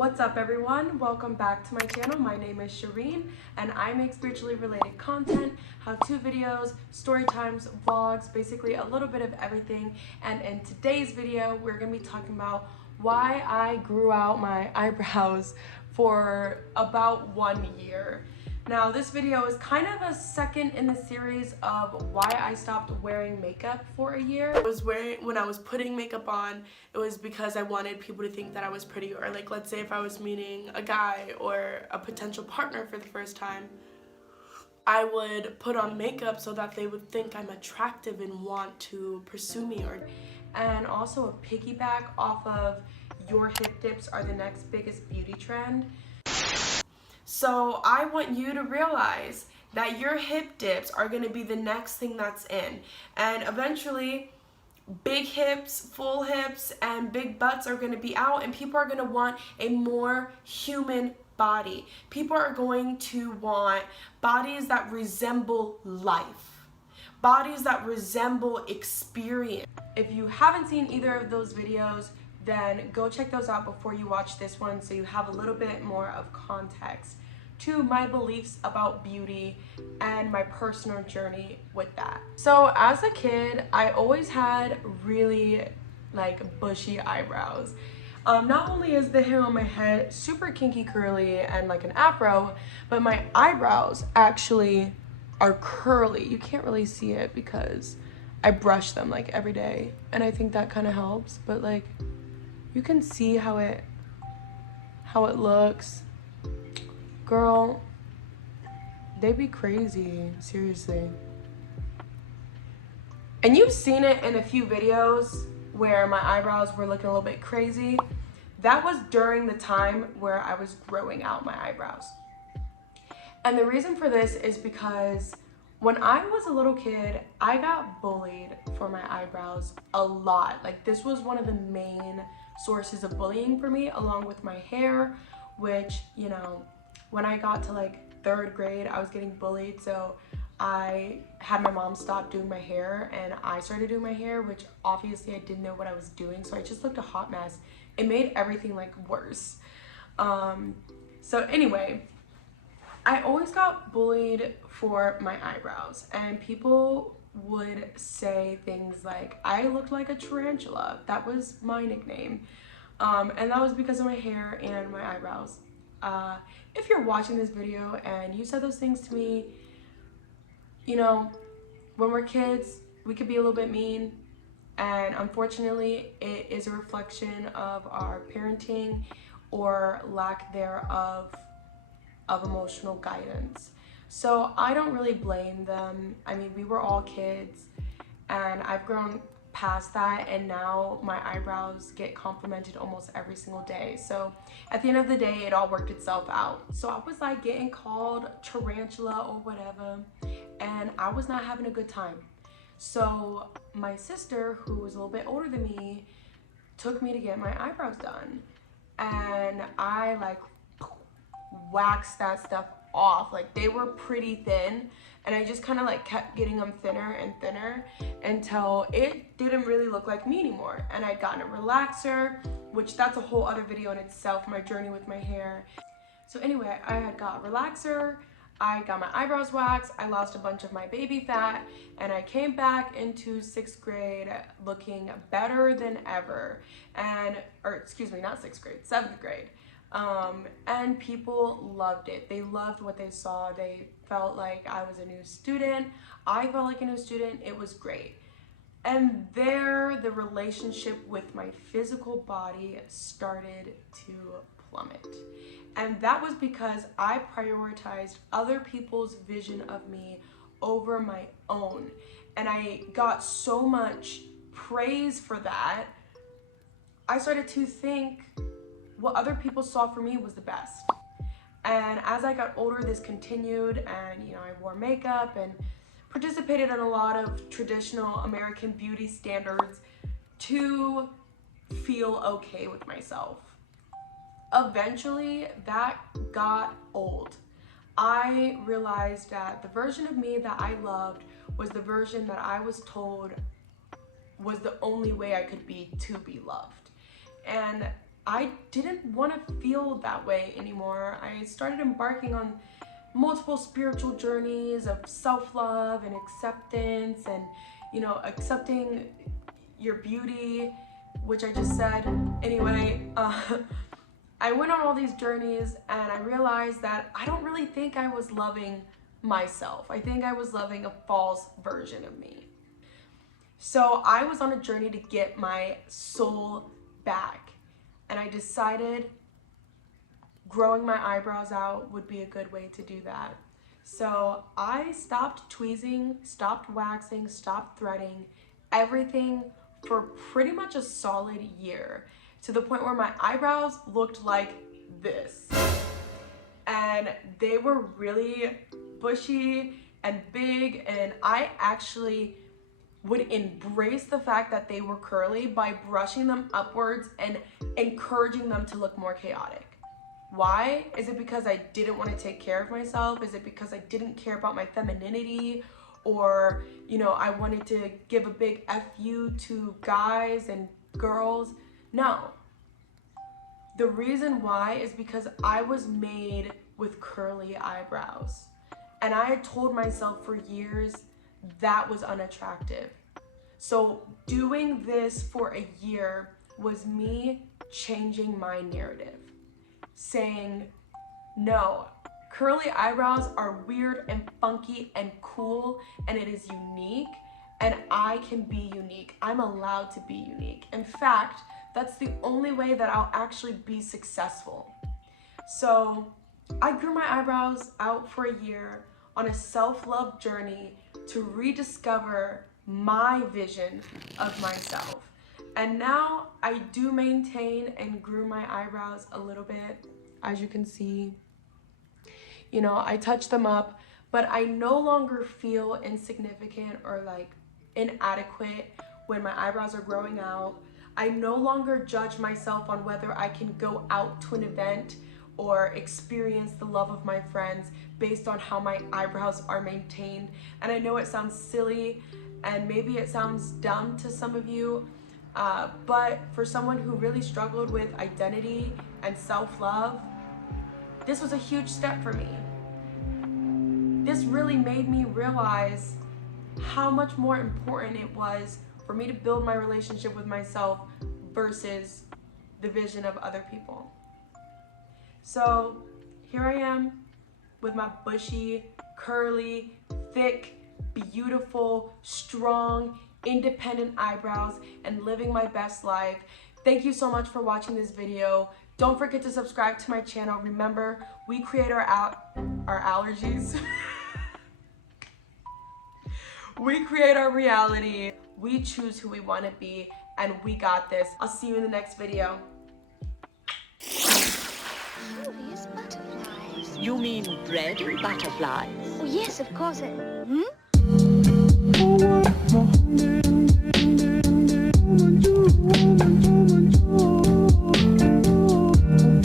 What's up everyone? Welcome back to my channel. My name is Shireen and I make spiritually related content, how-to videos, story times, vlogs, basically a little bit of everything. And in today's video, we're gonna be talking about why I grew out my eyebrows for about 1 year. Now this video is kind of a second in the series of why I stopped wearing makeup for a year. When I was putting makeup on, it was because I wanted people to think that I was pretty, or like let's say if I was meeting a guy or a potential partner for the first time, I would put on makeup so that they would think I'm attractive and want to pursue me. And also a piggyback off of your hip dips are the next biggest beauty trend. So I want you to realize that your hip dips are going to be the next thing that's in. And eventually, big hips, full hips, and big butts are going to be out, and people are going to want a more human body. People are going to want bodies that resemble life. Bodies that resemble experience. If you haven't seen either of those videos, then go check those out before you watch this one so you have a little bit more of context to my beliefs about beauty and my personal journey with that. So as a kid, I always had really like bushy eyebrows. Not only is the hair on my head super kinky curly and like an afro, but my eyebrows actually are curly. You can't really see it because I brush them like every day, and I think that kind of helps, but like you can see how it looks. Girl, they be crazy, seriously. And you've seen it in a few videos where my eyebrows were looking a little bit crazy. That was during the time where I was growing out my eyebrows. And the reason for this is because when I was a little kid, I got bullied for my eyebrows a lot. Like this was one of the main sources of bullying for me, along with my hair, which, you know, when I got to like 3rd grade, I was getting bullied. So I had my mom stop doing my hair and I started doing my hair, which obviously I didn't know what I was doing. So I just looked a hot mess. It made everything like worse. So anyway, I always got bullied for my eyebrows, and people would say things like I looked like a tarantula. That was my nickname. And that was because of my hair and my eyebrows. If you're watching this video and you said those things to me, you know, when we're kids, we could be a little bit mean, and unfortunately it is a reflection of our parenting or lack thereof of emotional guidance. So I don't really blame them. I mean, we were all kids, and I've grown past that, and now my eyebrows get complimented almost every single day. So at the end of the day, it all worked itself out. So I was like getting called tarantula or whatever, and I was not having a good time. So my sister, who was a little bit older than me, took me to get my eyebrows done, and I like waxed that stuff off. Like they were pretty thin, and I just kind of like kept getting them thinner and thinner until it didn't really look like me anymore. And I'd gotten a relaxer, which that's a whole other video in itself, my journey with my hair. So anyway, I had got a relaxer, I got my eyebrows waxed, I lost a bunch of my baby fat, and I came back into 6th grade looking better than ever. Or excuse me, not 6th grade, 7th grade. And people loved it. They loved what they saw. They felt like I was a new student. I felt like a new student. It was great. And there, the relationship with my physical body started to plummet. And that was because I prioritized other people's vision of me over my own. And I got so much praise for that, I started to think what other people saw for me was the best. And as I got older, this continued, and you know, I wore makeup and participated in a lot of traditional American beauty standards to feel okay with myself. Eventually, that got old. I realized that the version of me that I loved was the version that I was told was the only way I could be to be loved. And I didn't want to feel that way anymore. I started embarking on multiple spiritual journeys of self-love and acceptance, and you know, accepting your beauty, which I just said. Anyway, I went on all these journeys and I realized that I don't really think I was loving myself. I think I was loving a false version of me. So I was on a journey to get my soul back, and I decided growing my eyebrows out would be a good way to do that. So I stopped tweezing, stopped waxing, stopped threading, everything for pretty much a solid year, to the point where my eyebrows looked like this. And they were really bushy and big, and I actually would embrace the fact that they were curly by brushing them upwards and encouraging them to look more chaotic. Why? Is it because I didn't want to take care of myself? Is it because I didn't care about my femininity? Or, you know, I wanted to give a big FU to guys and girls? No. The reason why is because I was made with curly eyebrows. And I had told myself for years that was unattractive. So doing this for a year was me changing my narrative, saying, no, curly eyebrows are weird and funky and cool, and it is unique, and I can be unique. I'm allowed to be unique. In fact, that's the only way that I'll actually be successful. So I grew my eyebrows out for a year on a self-love journey to rediscover my vision of myself. And now I do maintain and grew my eyebrows a little bit, as you can see. You know, I touch them up, but I no longer feel insignificant or like inadequate when my eyebrows are growing out. I no longer judge myself on whether I can go out to an event or experience the love of my friends based on how my eyebrows are maintained. And I know it sounds silly and maybe it sounds dumb to some of you, but for someone who really struggled with identity and self-love, this was a huge step for me. This really made me realize how much more important it was for me to build my relationship with myself versus the vision of other people. So here I am with my bushy, curly, thick, beautiful, strong, independent eyebrows and living my best life. Thank you so much for watching this video. Don't forget to subscribe to my channel. Remember, we create our allergies. We create our reality. We choose who we want to be, and we got this. I'll see you in the next video. Curious butterflies. You mean bread and butterflies? Oh, yes, of course. Hmm?